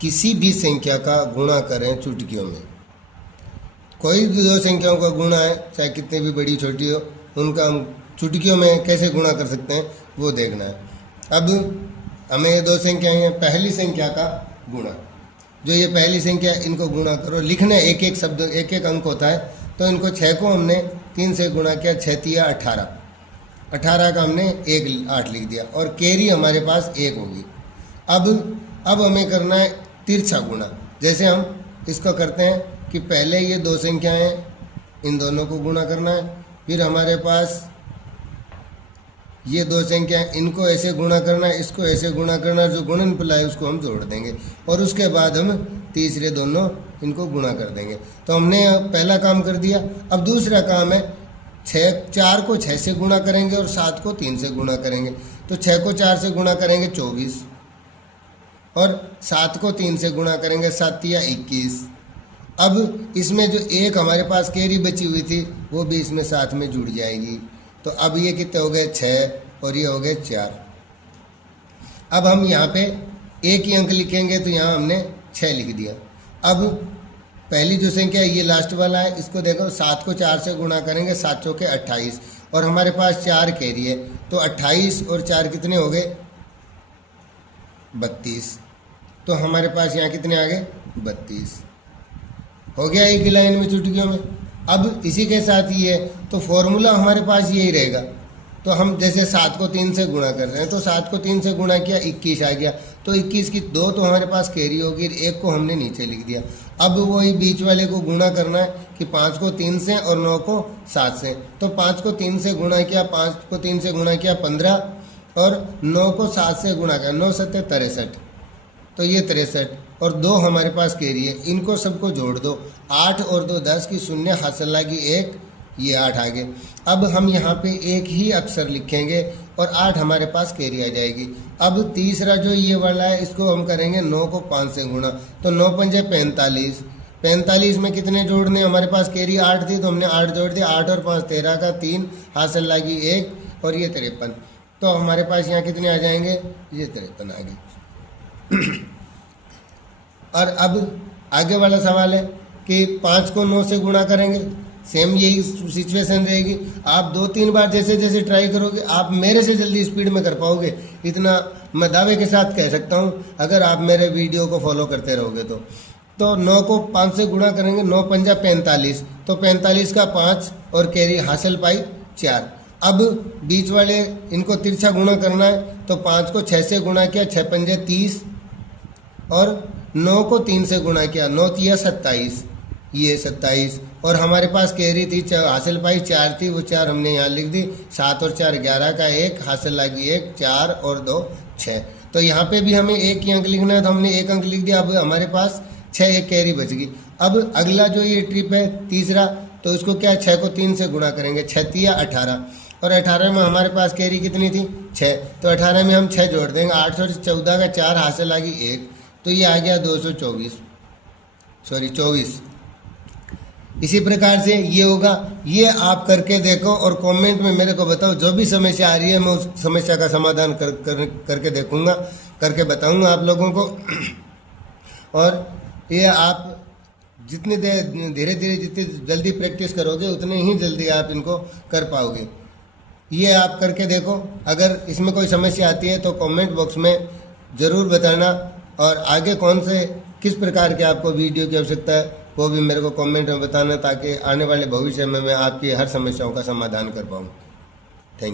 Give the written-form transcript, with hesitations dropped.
किसी भी संख्या का गुणा करें चुटकियों में। कोई भी दो संख्याओं का गुणा है, चाहे कितनी भी बड़ी छोटी हो, उनका हम चुटकियों में कैसे गुणा कर सकते हैं वो देखना है। अब हमें ये दो संख्याएं हैं, पहली संख्या का गुणा, जो ये पहली संख्या इनको गुणा करो, लिखना एक एक शब्द एक एक अंक होता है। तो इनको 6 को हमने 3 से गुणा किया, 6 तिया 18, 18 का हमने 8 लिख दिया और कैरी हमारे पास 1 होगी। अब हमें करना है तिरछा गुणा। जैसे हम इसको करते हैं कि पहले ये दो संख्याएं, इन दोनों को गुणा करना है, फिर हमारे पास ये दो संख्या, इनको ऐसे गुणा करना है, इसको ऐसे गुणा करना है, जो गुणनफल है उसको हम जोड़ देंगे और उसके बाद हम तीसरे दोनों इनको गुणा कर देंगे। तो हमने पहला काम कर दिया। अब दूसरा काम है 4 को 6 से गुणा करेंगे और 7 को 3 से गुणा करेंगे। तो 6 को 4 से गुणा करेंगे 24 और 7 को 3 से गुणा करेंगे 7 तिया 21। अब इसमें जो एक हमारे पास कैरी बची हुई थी वो भी इसमें साथ में जुड़ जाएगी। तो अब ये कितने हो गए 6 और ये हो गए 4। अब हम यहाँ पे एक ही अंक लिखेंगे, तो यहाँ हमने 6 लिख दिया। अब पहली जो संख्या है ये लास्ट वाला है, इसको देखो 7 को 4 से गुणा करेंगे, 7 चौके 28 और हमारे पास 4 कैरी है। तो 28 और 4 कितने हो गए 32। तो हमारे पास यहाँ कितने आ गए 32। हो गया एक ही लाइन में चुटकियों में। अब इसी के साथ ही है तो फॉर्मूला हमारे पास यही रहेगा। तो हम जैसे 7 को 3 से गुणा कर रहे हैं, तो 7 को 3 से गुणा किया 21 आ गया। तो 21 की 2 तो हमारे पास कैरी होगी, एक को हमने नीचे लिख दिया। अब वही बीच वाले को गुणा करना है कि 5 को 3 से और 9 को 7 से। तो 5 को 3 से गुणा किया, 5 को 3 से गुणा किया 15 और 9 को 7 से गुणा किया, 9 7 63। तो ये 63 और 2 हमारे पास कैरी है, इनको सबको जोड़ दो। 8 और 2 10 की 0 हासिल लागी 1, ये 8 आ गए। अब हम यहाँ पे एक ही अक्षर लिखेंगे और 8 हमारे पास कैरी आ जाएगी। अब तीसरा जो ये वाला है इसको हम करेंगे 9 को 5 से गुणा। तो 9 पंजे 45, 45 में कितने जोड़ने, हमारे पास कैरी 8 थी तो हमने 8 जोड़ दिया। 8 और 5 13 का 3 हासिल लागी 1 और ये 53। तो हमारे पास यहाँ कितने आ जाएंगे, ये 53 आ गए। और अब आगे वाला सवाल है कि 5 को 9 से गुणा करेंगे, सेम यही सिचुएशन रहेगी। आप 2-3 बार जैसे जैसे ट्राई करोगे आप मेरे से जल्दी स्पीड में कर पाओगे, इतना मैं दावे के साथ कह सकता हूँ, अगर आप मेरे वीडियो को फॉलो करते रहोगे तो 9 को 5 से गुणा करेंगे, 9 पंजा 45, तो 45 का 5 और कैरी हासिल पाई 4। अब बीच वाले इनको तिरछा गुणा करना है, तो 5 को 6 से गुणा किया, 6 पंजे 30 और 9 को 3 से गुणा किया, 9 तिया 27, ये 27 और हमारे पास कैरी थी हासिल पाई 4 थी, वो 4 हमने यहाँ लिख दी। 7 और 4 11 का 1 हासिल लगी 1, 4 और 2 6। तो यहाँ पे भी हमें एक ही अंक लिखना है, तो हमने एक अंक लिख दिया। अब हमारे पास 6 एक कैरी बच गई। अब अगला जो ये ट्रिप है तीसरा, तो इसको क्या 6 को 3 से गुणा करेंगे, 6 तिया 18 और 18 में हमारे पास कैरी कितनी थी 6, तो 18 में हम 6 जोड़ देंगे। 8 और 14 का 4 हासिल लगी 1, तो ये आ गया 24। इसी प्रकार से ये होगा। ये आप करके देखो और कमेंट में मेरे को बताओ, जो भी समस्या आ रही है मैं उस समस्या का समाधान करके देखूंगा, करके बताऊंगा आप लोगों को। और ये आप जितनी धीरे धीरे जितनी जल्दी प्रैक्टिस करोगे उतने ही जल्दी आप इनको कर पाओगे। ये आप करके देखो। अगर इसमें कोई समस्या आती है तो कमेंट बॉक्स में ज़रूर बताना, और आगे कौन से किस प्रकार के आपको वीडियो की आवश्यकता है वो भी मेरे को कमेंट में बताना, ताकि आने वाले भविष्य में मैं आपकी हर समस्याओं का समाधान कर पाऊँ।